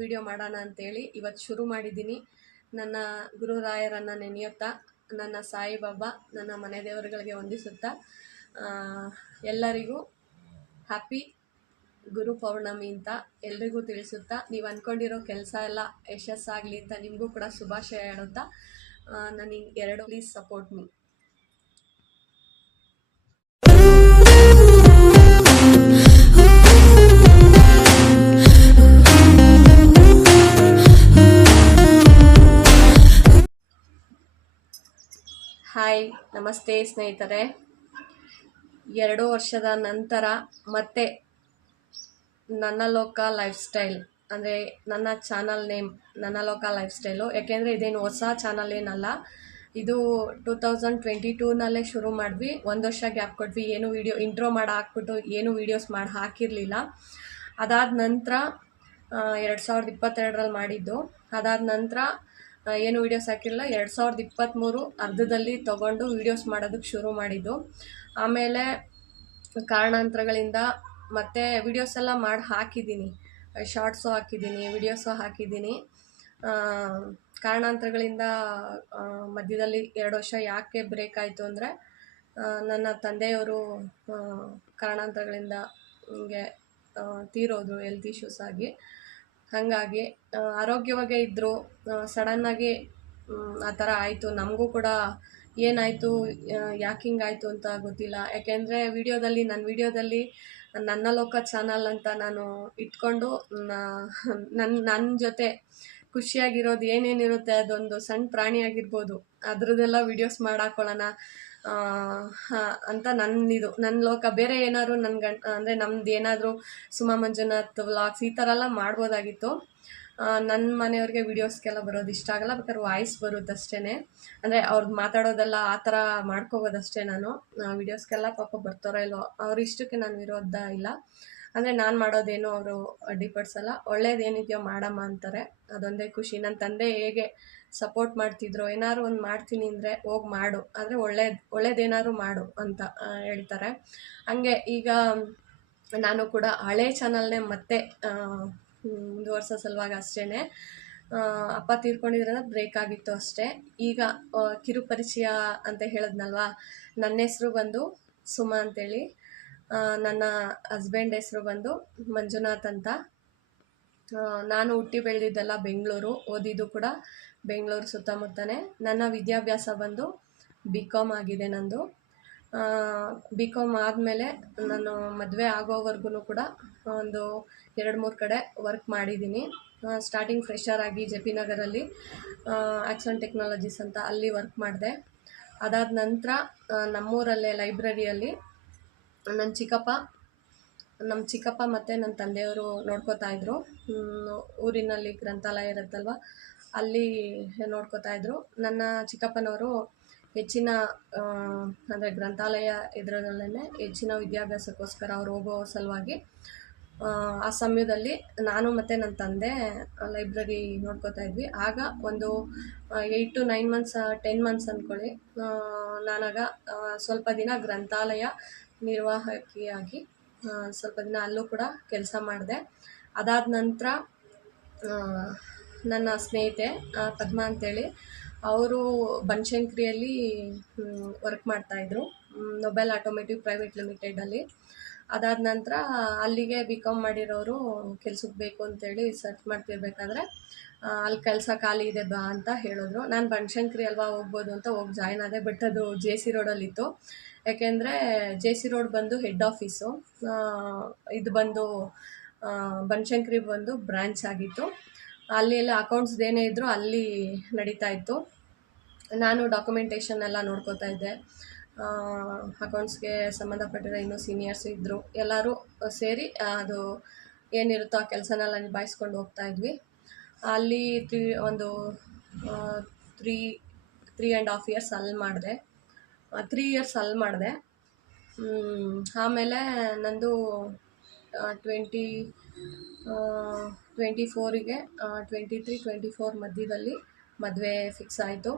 Video ಮಾಡೋಣ ಅಂತೇಳಿ ಇವತ್ತು ಶುರು ಮಾಡಿದ್ದೀನಿ. ನನ್ನ ಗುರುರಾಯರನ್ನು ನೆನೆಯುತ್ತಾ, ನನ್ನ ಸಾಯಿಬಾಬಾ, ನನ್ನ ಮನೆ ದೇವರುಗಳಿಗೆ ವಂದಿಸುತ್ತಾ ಎಲ್ಲರಿಗೂ ಹ್ಯಾಪಿ ಗುರು ಪೌರ್ಣಮಿ ಅಂತ ಎಲ್ರಿಗೂ ತಿಳಿಸುತ್ತಾ, ನೀವು ಅಂದ್ಕೊಂಡಿರೋ ಕೆಲಸ ಎಲ್ಲ ಯಶಸ್ಸಾಗಲಿ ಅಂತ ನಿಮಗೂ ಕೂಡ ಶುಭಾಶಯ ಹೇಳುತ್ತಾ, ನನಗೆ ಎರಡು ಪ್ಲೀಸ್ ಸಪೋರ್ಟ್ ಮೀ. ಹಾಯ್, ನಮಸ್ತೆ ಸ್ನೇಹಿತರೆ. 2 ವರ್ಷದ ನಂತರ ಮತ್ತೆ ನನ್ನ ಲೋಕ ಲೈಫ್ ಸ್ಟೈಲ್ ಅಂದರೆ ನನ್ನ ಚಾನಲ್ ನೇಮ್ ನನ್ನ ಲೋಕ ಲೈಫ್ ಸ್ಟೈಲು. ಯಾಕೆಂದರೆ ಇದೇನು ಹೊಸ ಚಾನಲ್ ಏನಲ್ಲ, ಇದು 2022ನಲ್ಲೇ ಶುರು ಮಾಡಿದ್ವಿ. 1 ವರ್ಷ ಗ್ಯಾಪ್ ಕೊಟ್ವಿ, ಏನು ವೀಡಿಯೋ ಇಂಟ್ರೋ ಮಾಡಿ ಹಾಕ್ಬಿಟ್ಟು ಏನು ವೀಡಿಯೋಸ್ ಮಾಡಿ ಹಾಕಿರಲಿಲ್ಲ. ಅದಾದ ನಂತರ 2022ರಲ್ಲಿ ಮಾಡಿದ್ದು. ಅದಾದ ನಂತರ ಏನು ವೀಡಿಯೋಸ್ ಹಾಕಿರಲಿಲ್ಲ. 2023 ಅರ್ಧದಲ್ಲಿ ತೊಗೊಂಡು ವೀಡಿಯೋಸ್ ಮಾಡೋದಕ್ಕೆ ಶುರು ಮಾಡಿದ್ದು. ಆಮೇಲೆ ಕಾರಣಾಂತರಗಳಿಂದ ಮತ್ತೆ ವೀಡಿಯೋಸ್ ಎಲ್ಲ ಮಾಡಿ ಹಾಕಿದ್ದೀನಿ, ಶಾರ್ಟ್ಸು ಹಾಕಿದ್ದೀನಿ, ವೀಡಿಯೋಸು ಹಾಕಿದ್ದೀನಿ. ಕಾರಣಾಂತರಗಳಿಂದ ಮಧ್ಯದಲ್ಲಿ 2 ವರ್ಷ ಯಾಕೆ ಬ್ರೇಕ್ ಆಯಿತು ಅಂದರೆ, ನನ್ನ ತಂದೆಯವರು ಕಾರಣಾಂತರಗಳಿಂದ ಹಿಂಗೆ ತೀರೋದು, ಹೆಲ್ತ್ ಇಶ್ಯೂಸ್ ಆಗಿ. ಹಾಗಾಗಿ ಆರೋಗ್ಯವಾಗೇ ಇದ್ದರು, ಸಡನ್ನಾಗಿ ಆ ಥರ ಆಯಿತು. ನಮಗೂ ಕೂಡ ಏನಾಯಿತು, ಯಾಕೆ ಹಿಂಗಾಯಿತು ಅಂತ ಗೊತ್ತಿಲ್ಲ. ಯಾಕೆಂದರೆ ನನ್ನ ವೀಡಿಯೋದಲ್ಲಿ ನನ್ನ ಲೋಕ ಚಾನಲ್ ಅಂತ ನಾನು ಇಟ್ಕೊಂಡು ನನ್ನ ಜೊತೆ ಖುಷಿಯಾಗಿರೋದು ಏನೇನಿರುತ್ತೆ, ಅದೊಂದು ಸಣ್ಣ ಪ್ರಾಣಿ ಆಗಿರ್ಬೋದು, ಅದ್ರದ್ದೆಲ್ಲ ವೀಡಿಯೋಸ್ ಮಾಡಾಕೊಳ್ಳೋಣ ಅಂತ ನನ್ನ ಲೋಕ. ಬೇರೆ ಏನಾದ್ರು ಅಂದರೆ ನಮ್ದು ಏನಾದರೂ ಸುಮಾ ಮಂಜುನಾಥ್ ವ್ಲಾಗ್ಸ್ ಈ ಥರ ಎಲ್ಲ ಮಾಡ್ಬೋದಾಗಿತ್ತು. ನನ್ನ ಮನೆಯವ್ರಿಗೆ ವೀಡಿಯೋಸ್ಗೆಲ್ಲ ಬರೋದು ಇಷ್ಟ ಆಗಲ್ಲ, ಬೇಕಾದ್ರೆ ವಾಯ್ಸ್ ಬರುತ್ತಷ್ಟೇ. ಅಂದರೆ ಅವ್ರದ್ದು ಮಾತಾಡೋದೆಲ್ಲ ಆ ಥರ ಮಾಡ್ಕೋಬೋದಷ್ಟೇ. ನಾನು ವೀಡಿಯೋಸ್ಗೆಲ್ಲ ಪಾಪ ಬರ್ತಾರೋ ಇಲ್ವೋ, ಅವ್ರ ಇಷ್ಟಕ್ಕೆ ನಾನು ವಿರೋಧ ಇಲ್ಲ. ಅಂದರೆ ನಾನು ಮಾಡೋದೇನು ಅವರು ಅಡ್ಡಿಪಡಿಸಲ್ಲ. ಒಳ್ಳೇದೇನಿದೆಯೋ ಮಾಡಮ್ಮ ಅಂತಾರೆ, ಅದೊಂದೇ ಖುಷಿ. ನನ್ನ ತಂದೆ ಹೇಗೆ ಸಪೋರ್ಟ್ ಮಾಡ್ತಿದ್ರು, ಏನಾದ್ರು ಒಂದು ಮಾಡ್ತೀನಿ ಅಂದರೆ ಹೋಗಿ ಮಾಡು, ಆದರೆ ಒಳ್ಳೇದೇನಾದ್ರು ಮಾಡು ಅಂತ ಹೇಳ್ತಾರೆ. ಹಂಗೆ ಈಗ ನಾನು ಕೂಡ ಹಳೆ ಚಾನಲ್ನೇ ಮತ್ತೆ ಮುಂದುವರ್ಸೋ ಸಲುವಾಗಿ ಅಷ್ಟೇ. ಅಪ್ಪ ತೀರ್ಕೊಂಡಿದ್ರಿಂದ ಬ್ರೇಕ್ ಆಗಿತ್ತು ಅಷ್ಟೇ. ಈಗ ಕಿರು ಪರಿಚಯ ಅಂತ ಹೇಳಿದ್ನಲ್ವಾ, ನನ್ನ ಹೆಸರು ಬಂದು ಸುಮಾ ಅಂತೇಳಿ, ನನ್ನ ಹಸ್ಬೆಂಡ್ ಹೆಸರು ಬಂದು ಮಂಜುನಾಥ್ ಅಂತ. ನಾನು ಹುಟ್ಟಿ ಬೆಳೆದಿದ್ದೆಲ್ಲ ಬೆಂಗಳೂರು, ಓದಿದ್ದು ಕೂಡ ಬೆಂಗಳೂರು ಸುತ್ತಮುತ್ತನೇ. ನನ್ನ ವಿದ್ಯಾಭ್ಯಾಸ ಬಂದು BCom ಆಗಿದೆ ನಂದು. BCom ಆದಮೇಲೆ ನಾನು ಮದುವೆ ಆಗೋವರೆಗೂ ಕೂಡ ಒಂದು 2-3 ಕಡೆ ವರ್ಕ್ ಮಾಡಿದ್ದೀನಿ. ಸ್ಟಾರ್ಟಿಂಗ್ ಫ್ರೆಷರ್ ಆಗಿ JP ನಗರಲ್ಲಿ ಆಕ್ಸನ್ ಟೆಕ್ನಾಲಜೀಸ್ ಅಂತ ಅಲ್ಲಿ ವರ್ಕ್ ಮಾಡಿದೆ. ಅದಾದ ನಂತರ ನಮ್ಮೂರಲ್ಲೇ ಲೈಬ್ರರಿಯಲ್ಲಿ ನಮ್ಮ ಚಿಕ್ಕಪ್ಪ ಮತ್ತು ನನ್ನ ತಂದೆಯವರು ನೋಡ್ಕೋತಾಯಿದ್ರು. ಊರಿನಲ್ಲಿ ಗ್ರಂಥಾಲಯ ಇರುತ್ತಲ್ವ, ಅಲ್ಲಿ ನೋಡ್ಕೋತಾಯಿದ್ರು. ನನ್ನ ಚಿಕ್ಕಪ್ಪನವರು ಹೆಚ್ಚಿನ ಅಂದರೆ ಗ್ರಂಥಾಲಯ ಇದರಲ್ಲೇ ಹೆಚ್ಚಿನ ವಿದ್ಯಾಭ್ಯಾಸಕ್ಕೋಸ್ಕರ ಅವ್ರು ಹೋಗೋ ಸಲುವಾಗಿ ಆ ಸಮಯದಲ್ಲಿ ನಾನು ಮತ್ತು ನನ್ನ ತಂದೆ ಲೈಬ್ರರಿ ನೋಡ್ಕೋತಾ ಇದ್ವಿ. ಆಗ ಒಂದು 8 to 9 months 10 months ಅಂದ್ಕೊಳ್ಳಿ, ನಾನಾಗ ಸ್ವಲ್ಪ ದಿನ ಗ್ರಂಥಾಲಯ ನಿರ್ವಾಹಕಿಯಾಗಿ ಸ್ವಲ್ಪ ದಿನ ಅಲ್ಲೂ ಕೂಡ ಕೆಲಸ ಮಾಡಿದೆ. ಅದಾದ ನಂತರ ನನ್ನ ಸ್ನೇಹಿತೆ ಪದ್ಮಾ ಅಂತೇಳಿ, ಅವರು ಬನಶಂಕರಿಯಲ್ಲಿ ವರ್ಕ್ ಮಾಡ್ತಾಯಿದ್ರು, ನೊಬೆಲ್ ಆಟೋಮೇಟಿವ್ ಪ್ರೈವೇಟ್ ಲಿಮಿಟೆಡಲ್ಲಿ. ಅದಾದ ನಂತರ ಅಲ್ಲಿಗೆ BCom ಮಾಡಿರೋರು ಕೆಲ್ಸಕ್ಕೆ ಬೇಕು ಅಂತೇಳಿ ಸರ್ಚ್ ಮಾಡ್ತಿರ್ಬೇಕಾದ್ರೆ ಅಲ್ಲಿ ಕೆಲಸ ಖಾಲಿ ಇದೆ ಬಾ ಅಂತ ಹೇಳಿದ್ರು. ನಾನು ಬನಶಂಕರಿ ಅಲ್ವಾ, ಹೋಗ್ಬೋದು ಅಂತ ಹೋಗಿ ಜಾಯ್ನ್ ಆದೆ. ಬಟ್ ಅದು JC ರೋಡಲ್ಲಿತ್ತು. ಯಾಕೆಂದರೆ JC ರೋಡ್ ಬಂದು ಹೆಡ್ ಆಫೀಸು, ಇದು ಬಂದು ಬನಶಂಕರಿ ಬಂದು ಬ್ರ್ಯಾಂಚ್ ಆಗಿತ್ತು. ಅಲ್ಲಿ ಎಲ್ಲ ಅಕೌಂಟ್ಸ್ದೇನೇ ಇದ್ದರೂ ಅಲ್ಲಿ ನಡೀತಾ ಇತ್ತು. ನಾನು ಡಾಕ್ಯುಮೆಂಟೇಷನ್ ಎಲ್ಲ ನೋಡ್ಕೋತಾ ಇದ್ದೆ. ಅಕೌಂಟ್ಸ್ಗೆ ಸಂಬಂಧಪಟ್ಟಿರೋ ಇನ್ನೂ ಸೀನಿಯರ್ಸ್ ಇದ್ದರು, ಎಲ್ಲರೂ ಸೇರಿ ಅದು ಏನಿರುತ್ತೋ ಆ ಕೆಲಸನೆಲ್ಲ ನಿಭಾಯಿಸ್ಕೊಂಡು ಹೋಗ್ತಾಯಿದ್ವಿ. ಅಲ್ಲಿ ಒಂದು 3.5 years ಅಲ್ಲಿ ಮಾಡಿದೆ. 3 years ಅಲ್ಲಿ ಮಾಡಿದೆ. ಆಮೇಲೆ ನಂದು 2024ಗೆ 23-24 ಮಧ್ಯದಲ್ಲಿ ಮದುವೆ ಫಿಕ್ಸ್ ಆಯಿತು.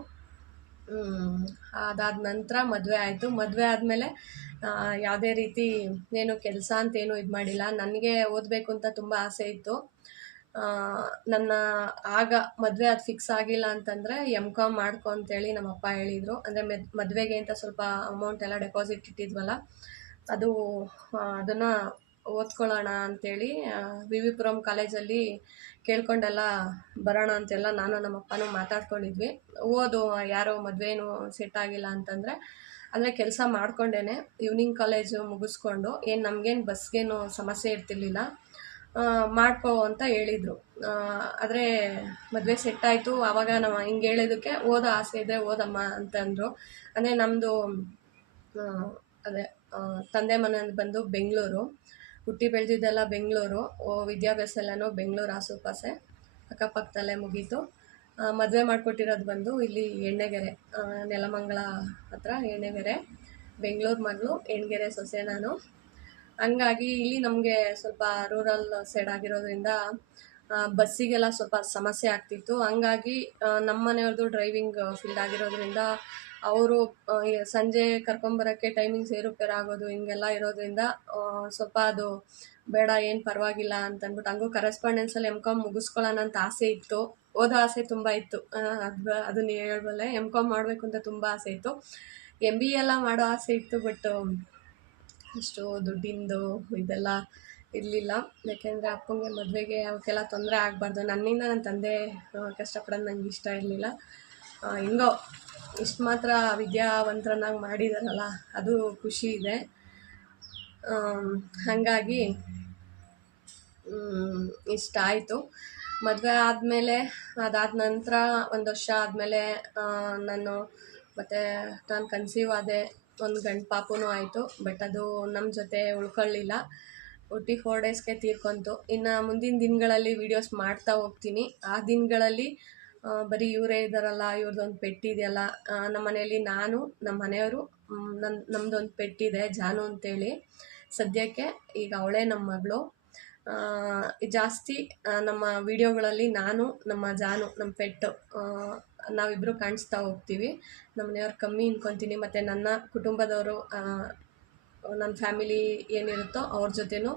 ಅದಾದ ನಂತರ ಮದುವೆ ಆಯಿತು. ಮದುವೆ ಆದಮೇಲೆ ಯಾವುದೇ ರೀತಿ ಏನು ಕೆಲಸ ಅಂತೇನು ಇದು ಮಾಡಿಲ್ಲ. ನನಗೆ ಓದಬೇಕು ಅಂತ ತುಂಬ ಆಸೆ ಇತ್ತು. ನನ್ನ ಆಗ ಮದುವೆ ಅದು ಫಿಕ್ಸ್ ಆಗಿಲ್ಲ ಅಂತಂದರೆ MCOM ಮಾಡ್ಕೊ ಅಂತೇಳಿ ನಮ್ಮ ಅಪ್ಪ ಹೇಳಿದರು. ಅಂದರೆ ಮದುವೆಗೆ ಅಂತ ಸ್ವಲ್ಪ ಅಮೌಂಟ್ ಎಲ್ಲ ಡೆಪಾಸಿಟ್ ಇಟ್ಟಿದ್ವಲ್ಲ, ಅದು ಅದನ್ನು ಓದ್ಕೊಳ್ಳೋಣ ಅಂಥೇಳಿ ವಿ ವಿ ಪುರಂ ಕಾಲೇಜಲ್ಲಿ ಕೇಳ್ಕೊಂಡೆಲ್ಲ ಬರೋಣ ಅಂತೆಲ್ಲ ನಾನು ನಮ್ಮ ಅಪ್ಪನೂ ಮಾತಾಡ್ಕೊಂಡಿದ್ವಿ. ಓದು, ಯಾರೋ ಮದುವೆನೂ ಸೆಟ್ ಆಗಿಲ್ಲ ಅಂತಂದರೆ, ಅಂದರೆ ಕೆಲಸ ಮಾಡ್ಕೊಂಡೇ ಈವ್ನಿಂಗ್ ಕಾಲೇಜು ಮುಗಿಸ್ಕೊಂಡು ಏನು ನಮಗೇನು ಬಸ್ಗೇನು ಸಮಸ್ಯೆ ಇರ್ತಿರ್ಲಿಲ್ಲ, ಮಾಡ್ಕೋ ಅಂತ ಹೇಳಿದರು. ಆದರೆ ಮದುವೆ ಸೆಟ್ ಆಯಿತು. ಆವಾಗ ನಾವು ಹಿಂಗೆ ಹೇಳಿದ್ದಕ್ಕೆ ಓದೋ ಆಸೆ ಇದೆ ಓದಮ್ಮ ಅಂತಂದರು. ಅಂದರೆ ನಮ್ಮದು ಅದೇ ತಂದೆ ಮನೆ ಬಂದು ಬೆಂಗಳೂರು, ಹುಟ್ಟಿ ಬೆಳೆದಿದ್ದೆಲ್ಲ ಬೆಂಗಳೂರು, ವಿದ್ಯಾಭ್ಯಾಸ ಎಲ್ಲನೂ ಬೆಂಗಳೂರು ಆಸುಪಾಸೆ ಅಕ್ಕಪಕ್ಕದಲ್ಲೇ ಮುಗೀತು. ಮದುವೆ ಮಾಡಿಕೊಟ್ಟಿರೋದು ಬಂದು ಇಲ್ಲಿ ಎಣ್ಣೆಗೆರೆ, ನೆಲಮಂಗಲ ಹತ್ರ ಎಣ್ಣೆಗೆರೆ, ಬೆಂಗಳೂರು ಮಗಳು, ಎಣ್ಣೆಗೆರೆ ಸೊಸೆ ನಾನು. ಹಂಗಾಗಿ ಇಲ್ಲಿ ನಮಗೆ ಸ್ವಲ್ಪ ರೂರಲ್ ಸೈಡ್ ಆಗಿರೋದ್ರಿಂದ ಬಸ್ಸಿಗೆಲ್ಲ ಸ್ವಲ್ಪ ಸಮಸ್ಯೆ ಆಗ್ತಿತ್ತು. ಹಂಗಾಗಿ ನಮ್ಮ ಮನೆಯವ್ರದ್ದು ಡ್ರೈವಿಂಗ್ ಫೀಲ್ಡ್ ಆಗಿರೋದ್ರಿಂದ ಅವರು ಸಂಜೆ ಕರ್ಕೊಂಬರೋಕ್ಕೆ ಟೈಮಿಂಗ್ಸ್ ಏರುಪೇರು ಆಗೋದು ಹಿಂಗೆಲ್ಲ ಇರೋದ್ರಿಂದ ಸ್ವಲ್ಪ ಅದು ಬೇಡ, ಏನು ಪರವಾಗಿಲ್ಲ ಅಂತಂದ್ಬಿಟ್ಟು, ಹಂಗೂ ಕರೆಸ್ಪಾಂಡೆನ್ಸಲ್ಲಿ MCOM ಮುಗಿಸ್ಕೊಳ್ಳೋಣ ಅಂತ ಆಸೆ ಇತ್ತು. ಓದೋ ಆಸೆ ತುಂಬ ಇತ್ತು, ಅದನ್ನ ಹೇಳ್ಬಲ್ಲೆ. MCOM ಮಾಡಬೇಕು ಅಂತ ತುಂಬ ಆಸೆ ಇತ್ತು. MBA ಎಲ್ಲ ಮಾಡೋ ಆಸೆ ಇತ್ತು. ಬಟ್ ಅಷ್ಟು ದುಡ್ಡಿಂದು ಇದೆಲ್ಲ ಇರಲಿಲ್ಲ. ಯಾಕೆಂದರೆ ಅಪ್ಪಂಗೆ ಮದುವೆಗೆ ಅವಕ್ಕೆಲ್ಲ ತೊಂದರೆ ಆಗಬಾರ್ದು. ನನ್ನಿಂದ ನನ್ನ ತಂದೆ ಕಷ್ಟಪಡೋದು ನಂಗೆ ಇಷ್ಟ ಇರಲಿಲ್ಲ. ಹಿಂಗೋ ಇಷ್ಟು ಮಾತ್ರ ವಿದ್ಯಾವಂತರನ್ನಾಗಿ ಮಾಡಿದಾರಲ್ಲ, ಅದು ಖುಷಿ ಇದೆ. ಹಾಗಾಗಿ ಇಷ್ಟ ಆಯಿತು. ಮದುವೆ ಆದಮೇಲೆ, ಅದಾದ ನಂತರ 1 ವರ್ಷ ಆದಮೇಲೆ ನಾನು ಕನ್ಸೀವ್ ಆದೆ. ಒಂದು ಗಂಡು ಪಾಪುನೂ ಆಯಿತು. ಬಟ್ ಅದು ನಮ್ಮ ಜೊತೆ ಉಳ್ಕೊಳ್ಳಿಲ್ಲ. ಹುಟ್ಟಿ 4 ಡೇಸ್ಗೆ ತೀರ್ಕೊಂತು. ಇನ್ನು ಮುಂದಿನ ದಿನಗಳಲ್ಲಿ ವೀಡಿಯೋಸ್ ಮಾಡ್ತಾ ಹೋಗ್ತೀನಿ. ಆ ದಿನಗಳಲ್ಲಿ ಬರೀ ಇವರೇ ಇದ್ದಾರಲ್ಲ, ಇವ್ರದ್ದೊಂದು ಪೆಟ್ಟಿದೆಯಲ್ಲ, ನಮ್ಮ ಮನೆಯಲ್ಲಿ ನಾನು, ನಮ್ಮ ಮನೆಯವರು, ನಮ್ಮದೊಂದು ಪೆಟ್ಟಿದೆ ಜಾನು ಅಂತೇಳಿ. ಸದ್ಯಕ್ಕೆ ಈಗ ಅವಳೇ ನಮ್ಮ ಮಗಳು. ಜಾಸ್ತಿ ನಮ್ಮ ವಿಡಿಯೋಗಳಲ್ಲಿ ನಾನು, ನಮ್ಮ ಜಾನು, ನಮ್ಮ ಪೆಟ್ಟು, ನಾವಿಬ್ಬರು ಕಾಣಿಸ್ತಾ ಹೋಗ್ತೀವಿ. ನಮ್ಮ ಮನೆಯವ್ರು ಕಮ್ಮಿ ಅನ್ಕೊತೀನಿ. ಮತ್ತು ನನ್ನ ಕುಟುಂಬದವರು, ನನ್ನ ಫ್ಯಾಮಿಲಿ ಏನಿರುತ್ತೋ ಅವ್ರ ಜೊತೆನೂ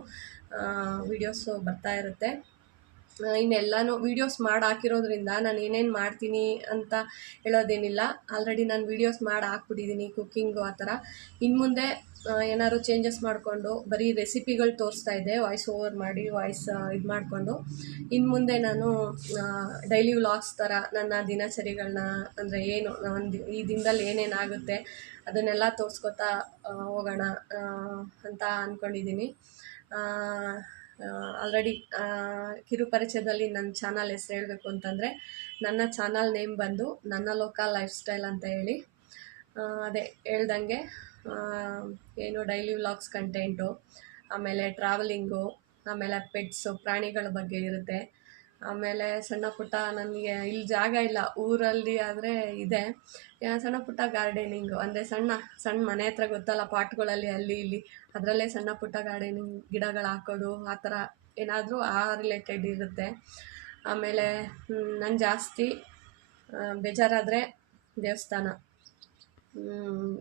ವೀಡಿಯೋಸು ಬರ್ತಾ ಇರುತ್ತೆ. ಇನ್ನೆಲ್ಲನೂ ವೀಡಿಯೋಸ್ ಮಾಡಿ ಹಾಕಿರೋದ್ರಿಂದ ನಾನು ಏನೇನು ಮಾಡ್ತೀನಿ ಅಂತ ಹೇಳೋದೇನಿಲ್ಲ. ಆಲ್ರೆಡಿ ನಾನು ವೀಡಿಯೋಸ್ ಮಾಡಿ ಹಾಕ್ಬಿಟ್ಟಿದ್ದೀನಿ, ಕುಕ್ಕಿಂಗು ಆ ಥರ. ಇನ್ನು ಮುಂದೆ ಏನಾದ್ರು ಚೇಂಜಸ್ ಮಾಡಿಕೊಂಡು ಬರೀ ರೆಸಿಪಿಗಳು ತೋರಿಸ್ತಾ ಇದ್ದೆ, ವಾಯ್ಸ್ ಓವರ್ ಮಾಡಿ ಇದು ಮಾಡಿಕೊಂಡು. ಇನ್ನು ಮುಂದೆ ನಾನು ಡೈಲಿ ವ್ಲಾಗ್ಸ್ ಥರ ನನ್ನ ದಿನಚರಿಗಳನ್ನ, ಅಂದರೆ ಏನು ಈ ದಿನದಲ್ಲಿ ಏನೇನಾಗುತ್ತೆ ಅದನ್ನೆಲ್ಲ ತೋರಿಸ್ಕೊತಾ ಹೋಗೋಣ ಅಂತ ಅಂದ್ಕೊಂಡಿದ್ದೀನಿ. ಆಲ್ರೆಡಿ ಕಿರುಪರಿಚಯದಲ್ಲಿ ನನ್ನ ಚಾನಲ್ ಹೆಸರು ಹೇಳಬೇಕು ಅಂತಂದರೆ, ನನ್ನ ಚಾನಲ್ ನೇಮ್ ಬಂದು ನನ್ನ ಲೋಕಲ್ ಲೈಫ್ ಸ್ಟೈಲ್ ಅಂತ ಹೇಳಿ. ಅದೇ ಹೇಳ್ದಂಗೆ ಏನು ಡೈಲಿ ವ್ಲಾಗ್ಸ್ ಕಂಟೆಂಟು, ಆಮೇಲೆ ಟ್ರಾವೆಲಿಂಗು, ಆಮೇಲೆ ಪೆಟ್ಸು, ಪ್ರಾಣಿಗಳ ಬಗ್ಗೆ ಇರುತ್ತೆ. ಆಮೇಲೆ ಸಣ್ಣ ಪುಟ್ಟ, ನನಗೆ ಇಲ್ಲಿ ಜಾಗ ಇಲ್ಲ, ಊರಲ್ಲಿ ಆದರೆ ಇದೆ, ಸಣ್ಣ ಪುಟ್ಟ ಗಾರ್ಡನಿಂಗು, ಅಂದರೆ ಸಣ್ಣ ಮನೆ ಹತ್ರ ಗೊತ್ತಲ್ಲ, ಪಾಟ್ಗಳಲ್ಲಿ ಅಲ್ಲಿ ಇಲ್ಲಿ, ಅದರಲ್ಲೇ ಸಣ್ಣ ಪುಟ್ಟ ಗಾರ್ಡನಿಂಗ್, ಗಿಡಗಳು ಹಾಕೋದು, ಆ ಥರ ಏನಾದರೂ ಆ ರಿಲೇಟೆಡ್ ಇರುತ್ತೆ. ಆಮೇಲೆ ನಾನು ಜಾಸ್ತಿ ಬೇಜಾರಾದರೆ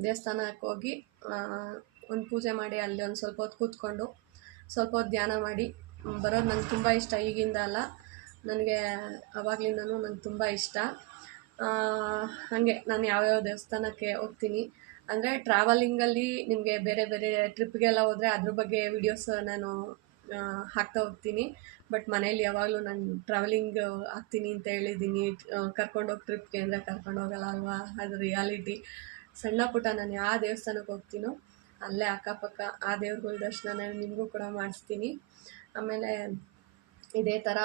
ದೇವಸ್ಥಾನಕ್ಕೆ ಹೋಗಿ ಒಂದು ಪೂಜೆ ಮಾಡಿ, ಅಲ್ಲಿ ಒಂದು ಸ್ವಲ್ಪ ಹೊತ್ತು ಕೂತ್ಕೊಂಡು ಸ್ವಲ್ಪ ಹೊತ್ತು ಧ್ಯಾನ ಮಾಡಿ ಬರೋದು ನಂಗೆ ತುಂಬ ಇಷ್ಟ. ಈಗಿಂದ ಅಲ್ಲ, ನನಗೆ ಆವಾಗಲಿಂದನೂ ನಂಗೆ ತುಂಬ ಇಷ್ಟ. ಹಾಗೆ ನಾನು ಯಾವ್ಯಾವ ದೇವಸ್ಥಾನಕ್ಕೆ ಹೋಗ್ತೀನಿ ಅಂದರೆ, ಟ್ರಾವೆಲಿಂಗಲ್ಲಿ ನಿಮಗೆ ಬೇರೆ ಬೇರೆ ಟ್ರಿಪ್ಗೆಲ್ಲ ಹೋದರೆ ಅದ್ರ ಬಗ್ಗೆ ವೀಡಿಯೋಸ್ ನಾನು ಹಾಕ್ತಾ ಹೋಗ್ತೀನಿ. ಬಟ್ ಮನೇಲಿ ಯಾವಾಗಲೂ ನಾನು ಟ್ರಾವೆಲಿಂಗ್ ಆಗ್ತೀನಿ ಅಂತ ಹೇಳಿದ್ದೀನಿ. ಕರ್ಕೊಂಡೋಗಿ ಟ್ರಿಪ್ಗೆ ಅಂದರೆ ಕರ್ಕೊಂಡೋಗಲ್ಲ ಅಲ್ವಾ, ಅದು ರಿಯಾಲಿಟಿ. ಸಣ್ಣ ಪುಟ್ಟ ನಾನು ಯಾವ ದೇವಸ್ಥಾನಕ್ಕೆ ಹೋಗ್ತೀನೋ ಅಲ್ಲೇ ಅಕ್ಕಪಕ್ಕ ಆ ದೇವ್ರುಗಳ ದರ್ಶನ ನಿಮಗೂ ಕೂಡ ಮಾಡಿಸ್ತೀನಿ. ಆಮೇಲೆ ಇದೇ ಥರ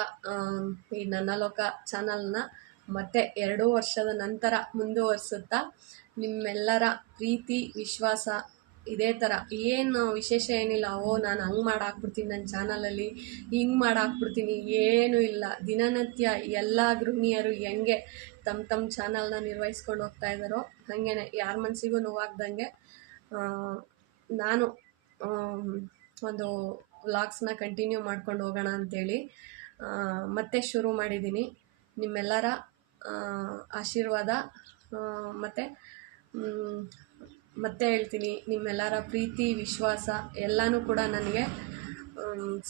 ಈ ನನ್ನ ಲೋಕ ಚಾನಲ್ನ ಮತ್ತೆ 2 ವರ್ಷದ ನಂತರ ಮುಂದುವರಿಸುತ್ತಾ, ನಿಮ್ಮೆಲ್ಲರ ಪ್ರೀತಿ ವಿಶ್ವಾಸ ಇದೇ ಥರ, ಏನು ವಿಶೇಷ ಏನಿಲ್ಲ, ನಾನು ಹಂಗೆ ಮಾಡಾಕ್ಬಿಡ್ತೀನಿ ನನ್ನ ಚಾನಲಲ್ಲಿ, ಹಿಂಗೆ ಮಾಡಾಕ್ಬಿಡ್ತೀನಿ, ಏನೂ ಇಲ್ಲ. ದಿನನಿತ್ಯ ಎಲ್ಲ ಗೃಹಿಣಿಯರು ಹೆಂಗೆ ತಮ್ಮ ಚಾನಲ್ನ ನಿರ್ವಹಿಸ್ಕೊಂಡು ಹೋಗ್ತಾ ಇದ್ದಾರೋ ಹಾಗೇ ಯಾರ ಮನಸ್ಸಿಗೂ ನೋವಾಗ್ದಂಗೆ ನಾನು ಒಂದು ವ್ಲಾಗ್ಸ್ನ ಕಂಟಿನ್ಯೂ ಮಾಡ್ಕೊಂಡು ಹೋಗೋಣ ಅಂಥೇಳಿ ಮತ್ತೆ ಶುರು ಮಾಡಿದ್ದೀನಿ. ನಿಮ್ಮೆಲ್ಲರ ಆಶೀರ್ವಾದ ಮತ್ತೆ ಹೇಳ್ತೀನಿ, ನಿಮ್ಮೆಲ್ಲರ ಪ್ರೀತಿ ವಿಶ್ವಾಸ ಎಲ್ಲನೂ ಕೂಡ ನನಗೆ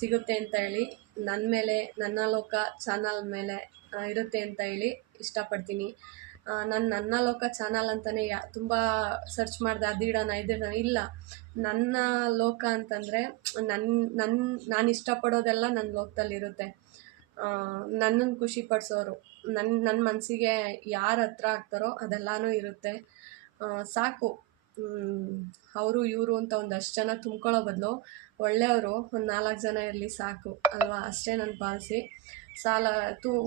ಸಿಗುತ್ತೆ ಅಂತ ಹೇಳಿ ನನ್ನ ಮೇಲೆ, ನನ್ನ ಲೋಕ ಚಾನಲ್ ಮೇಲೆ ಇರುತ್ತೆ ಅಂತ ಹೇಳಿ ಇಷ್ಟಪಡ್ತೀನಿ. ನಾನು ನನ್ನ ಲೋಕ ಚಾನಲ್ ಅಂತಲೇ ತುಂಬ ಸರ್ಚ್ ಮಾಡಿದೆ, ಅದಿಡೋಣ ಇದಿಡೋಣ, ಇಲ್ಲ, ನನ್ನ ಲೋಕ ಅಂತಂದರೆ ನಾನು ಇಷ್ಟಪಡೋದೆಲ್ಲ ನನ್ನ ಲೋಕದಲ್ಲಿರುತ್ತೆ. ನನ್ನನ್ನು ಖುಷಿ ಪಡಿಸೋರು, ನನ್ನ ಮನಸ್ಸಿಗೆ ಯಾರು ಹತ್ರ ಆಗ್ತಾರೋ ಅದೆಲ್ಲನೂ ಇರುತ್ತೆ. ಸಾಕು, ಅವರು ಇವರು ಅಂತ ಒಂದಷ್ಟು ಜನ ತುಂಬ್ಕೊಳ್ಳೋ ಬದಲು ಒಳ್ಳೆಯವರು ಒಂದು 4 ಜನ ಇರಲಿ ಸಾಕು ಅಲ್ವಾ, ಅಷ್ಟೇ ನನ್ನ ಪಾಲಿಸಿ. ಸಾಲ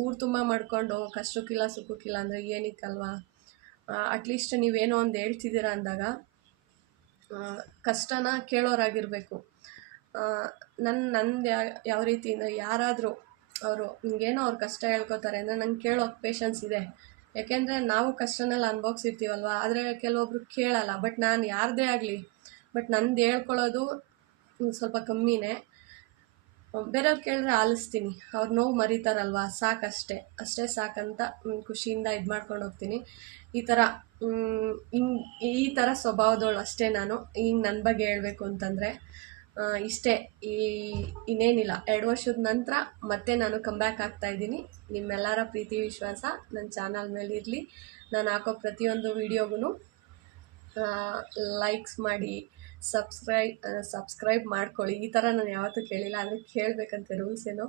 ಊರು ತುಂಬ ಮಾಡಿಕೊಂಡು ಕಷ್ಟಕ್ಕಿಲ್ಲ ಸುಖಕ್ಕಿಲ್ಲ ಅಂದರೆ ಏನಕ್ಕಲ್ವಾ. ಅಟ್ಲೀಸ್ಟ್ ನೀವೇನೋ ಒಂದು ಹೇಳ್ತಿದ್ದೀರಾ ಅಂದಾಗ ಕಷ್ಟನ ಕೇಳೋರಾಗಿರಬೇಕು. ನಂದು ಯಾವ ರೀತಿ ಅಂದರೆ, ಯಾರಾದರೂ ಅವರು ನಿಮಗೇನೋ ಅವ್ರು ಕಷ್ಟ ಹೇಳ್ಕೊತಾರೆ ಅಂದರೆ ನಂಗೆ ಕೇಳೋಕೆ ಪೇಷನ್ಸ್ ಇದೆ. ಯಾಕೆಂದರೆ ನಾವು ಕಷ್ಟನೆಲ್ಲ ಅನುಭವಿಸಿರ್ತೀವಲ್ವ. ಆದರೆ ಕೆಲವೊಬ್ರು ಕೇಳಲ್ಲ. ಬಟ್ ನಾನು ಯಾರದೇ ಆಗಲಿ, ಬಟ್ ನಂದು ಹೇಳ್ಕೊಳ್ಳೋದು ಸ್ವಲ್ಪ ಕಮ್ಮಿನೇ. ಬೇರೆಯವ್ರು ಕೇಳಿದ್ರೆ ಆಲಿಸ್ತೀನಿ, ಅವ್ರು ನೋವು ಮರಿತಾರಲ್ವ, ಸಾಕಷ್ಟೇ, ಅಷ್ಟೇ ಸಾಕಂತ ಖುಷಿಯಿಂದ ಇದು ಮಾಡ್ಕೊಂಡು ಹೋಗ್ತೀನಿ. ಈ ಥರ ಸ್ವಭಾವದವಳು ಅಷ್ಟೇ ನಾನು. ಹಿಂಗೆ ನನ್ನ ಬಗ್ಗೆ ಹೇಳಬೇಕು ಅಂತಂದರೆ ಇಷ್ಟೇ. ಇನ್ನೇನಿಲ್ಲ, 2 ವರ್ಷದ ನಂತರ ಮತ್ತೆ ನಾನು ಕಮ್ಬ್ಯಾಕ್ ಆಗ್ತಾಯಿದ್ದೀನಿ. ನಿಮ್ಮೆಲ್ಲರ ಪ್ರೀತಿ ವಿಶ್ವಾಸ ನನ್ನ ಚಾನಲ್ ಮೇಲೆ ಇರಲಿ. ನಾನು ಹಾಕೋ ಪ್ರತಿಯೊಂದು ವೀಡಿಯೋಗೂ ಲೈಕ್ಸ್ ಮಾಡಿ, ಸಬ್ಸ್ಕ್ರೈಬ್ ಮಾಡ್ಕೊಳ್ಳಿ. ಈ ಥರ ನಾನು ಯಾವತ್ತೂ ಕೇಳಿಲ್ಲ, ಆದರೆ ಕೇಳಬೇಕಂತ ರೂಲ್ಸ್ ಏನೋ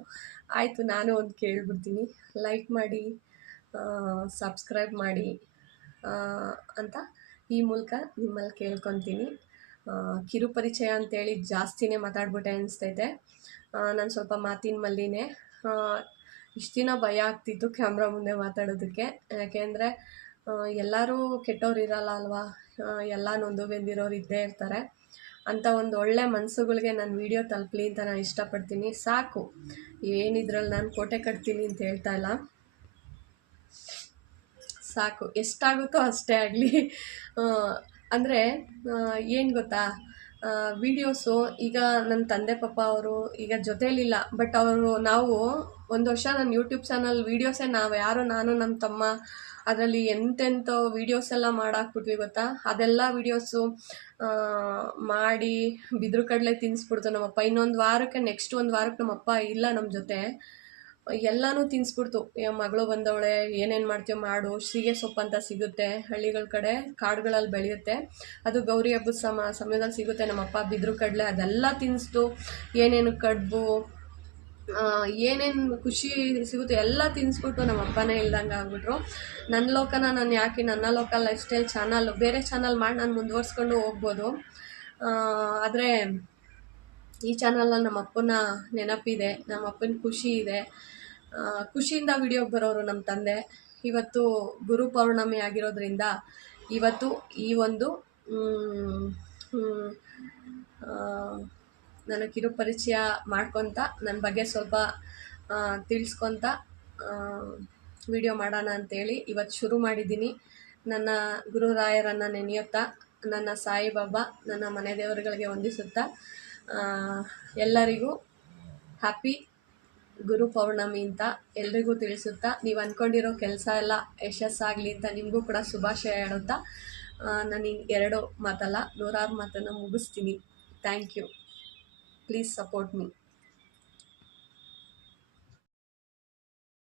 ಆಯಿತು, ನಾನು ಒಂದು ಕೇಳ್ಬಿಡ್ತೀನಿ. ಲೈಕ್ ಮಾಡಿ, ಸಬ್ಸ್ಕ್ರೈಬ್ ಮಾಡಿ ಅಂತ ಈ ಮೂಲಕ ನಿಮ್ಮಲ್ಲಿ ಕೇಳ್ಕೊತೀನಿ. ಕಿರುಪರಿಚಯ ಅಂತೇಳಿ ಜಾಸ್ತಿನೇ ಮಾತಾಡ್ಬಿಟ್ಟೆ ಅನಿಸ್ತೈತೆ. ನಾನು ಸ್ವಲ್ಪ ಮಾತಿನ ಮಲ್ಲಿನೇ. ಇಷ್ಟು ದಿನ ಭಯ ಆಗ್ತಿತ್ತು ಕ್ಯಾಮ್ರಾ ಮುಂದೆ ಮಾತಾಡೋದಕ್ಕೆ. ಯಾಕೆಂದರೆ ಎಲ್ಲರೂ ಕೆಟ್ಟವ್ರು ಇರಲ್ಲ ಅಲ್ವಾ, ಎಲ್ಲ ನೊಂದು ಬೆಂದಿರೋರು ಇದ್ದೇ ಇರ್ತಾರೆ. ಅಂಥ ಒಂದು ಒಳ್ಳೆ ಮನಸ್ಸುಗಳಿಗೆ ನಾನು ವೀಡಿಯೋ ತಲುಪಲಿ ಅಂತ ನಾನು ಇಷ್ಟಪಡ್ತೀನಿ. ಸಾಕು, ಏನಿದ್ರಲ್ಲಿ ನಾನು ಕೋಟೆ ಕಟ್ತೀನಿ ಅಂತ ಹೇಳ್ತಾ ಇಲ್ಲ, ಸಾಕು, ಎಷ್ಟಾಗುತ್ತೋ ಅಷ್ಟೇ ಆಗಲಿ. ಅಂದರೆ ಏನು ಗೊತ್ತಾ, ವೀಡಿಯೋಸು ಈಗ ನನ್ನ ತಂದೆ ಪಾಪ ಅವರು ಈಗ ಜೊತೇಲಿಲ್ಲ. ಬಟ್ ನಾವು 1 ವರ್ಷ ನನ್ನ ಯೂಟ್ಯೂಬ್ ಚಾನಲ್ ವೀಡಿಯೋಸೇ ನಾನು ನಮ್ಮ ತಮ್ಮ ಅದರಲ್ಲಿ ಎಂತೆಂಥ ವೀಡಿಯೋಸ್ ಎಲ್ಲ ಮಾಡಾಕ್ಬಿಟ್ವಿ ಗೊತ್ತಾ. ಅದೆಲ್ಲ ವೀಡಿಯೋಸು ಮಾಡಿ ಬಿದ್ರು ಕಡಲೆ ತಿನ್ನಿಸ್ಬಿಡ್ತು ನಮ್ಮಪ್ಪ. ಇನ್ನೊಂದು ವಾರಕ್ಕೆ, ನೆಕ್ಸ್ಟ್ 1 ವಾರಕ್ಕೆ ನಮ್ಮಪ್ಪ ಇಲ್ಲ ನಮ್ಮ ಜೊತೆ. ಎಲ್ಲನೂ ತಿನ್ನಿಸ್ಬಿಡ್ತು. ಮಗಳು ಬಂದವಳೆ, ಏನೇನು ಮಾಡ್ತೀಯೋ ಮಾಡು, ಸೀಗೆ ಸೊಪ್ಪು ಅಂತ ಸಿಗುತ್ತೆ ಹಳ್ಳಿಗಳ ಕಡೆ, ಕಾಡುಗಳಲ್ಲಿ ಬೆಳೆಯುತ್ತೆ, ಅದು ಗೌರಿ ಹಬ್ಬದ ಸಮಯದಲ್ಲಿ ಸಿಗುತ್ತೆ. ನಮ್ಮಪ್ಪ ಬಿದ್ರು ಕಡಲೆ ಅದೆಲ್ಲ ತಿನ್ನಿಸ್ತು. ಏನೇನು ಕಡುಬು, ಏನೇನು ಖುಷಿ ಸಿಗುತ್ತೆ ಎಲ್ಲ ತಿನ್ನಿಸ್ಬಿಟ್ಟು ನಮ್ಮಪ್ಪನೇ ಇಲ್ದಂಗೆ ಆಗ್ಬಿಟ್ರು. ನನ್ನ ಲೋಕನ ನಾನು ಯಾಕೆ, ನನ್ನ ಲೋಕಲ್ ಲೈಫ್ ಸ್ಟೈಲ್ ಚಾನಲ್ ಬೇರೆ ಚಾನಲ್ ಮಾಡಿ ನಾನು ಮುಂದುವರ್ಸ್ಕೊಂಡು ಹೋಗ್ಬೋದು. ಆದರೆ ಈ ಚಾನಲಲ್ಲಿ ನಮ್ಮ ಅಪ್ಪನ ನೆನಪಿದೆ, ನಮ್ಮ ಅಪ್ಪನ ಖುಷಿ ಇದೆ. ಖುಷಿಯಿಂದ ವಿಡಿಯೋಗೆ ಬರೋರು ನಮ್ಮ ತಂದೆ. ಇವತ್ತು ಗುರು ಪೌರ್ಣಮಿ ಆಗಿರೋದ್ರಿಂದ ಇವತ್ತು ಈ ಒಂದು ನನ್ನ ಕಿರುಪರಿಚಯ ಮಾಡ್ಕೊತ, ನನ್ನ ಬಗ್ಗೆ ಸ್ವಲ್ಪ ತಿಳಿಸ್ಕೊತ ವಿಡಿಯೋ ಮಾಡೋಣ ಅಂಥೇಳಿ ಇವತ್ತು ಶುರು ಮಾಡಿದ್ದೀನಿ. ನನ್ನ ಗುರುರಾಯರನ್ನು ನೆನೆಯುತ್ತಾ, ನನ್ನ ಸಾಯಿಬಾಬಾ, ನನ್ನ ಮನೆ ದೇವರುಗಳಿಗೆ ವಂದಿಸುತ್ತಾ, ಎಲ್ಲರಿಗೂ ಹ್ಯಾಪಿ ಗುರು ಪೌರ್ಣಮಿ ಅಂತ ಎಲ್ರಿಗೂ ತಿಳಿಸುತ್ತಾ, ನೀವು ಅಂದ್ಕೊಂಡಿರೋ ಕೆಲಸ ಎಲ್ಲ ಯಶಸ್ಸಾಗಲಿ ಅಂತ ನಿಮಗೂ ಕೂಡ ಶುಭಾಶಯ ಹೇಳುತ್ತಾ, ನಾನು 2 ಮಾತಲ್ಲ 100 ಮಾತನ್ನು ಮುಗಿಸ್ತೀನಿ. Thank you. Please support me.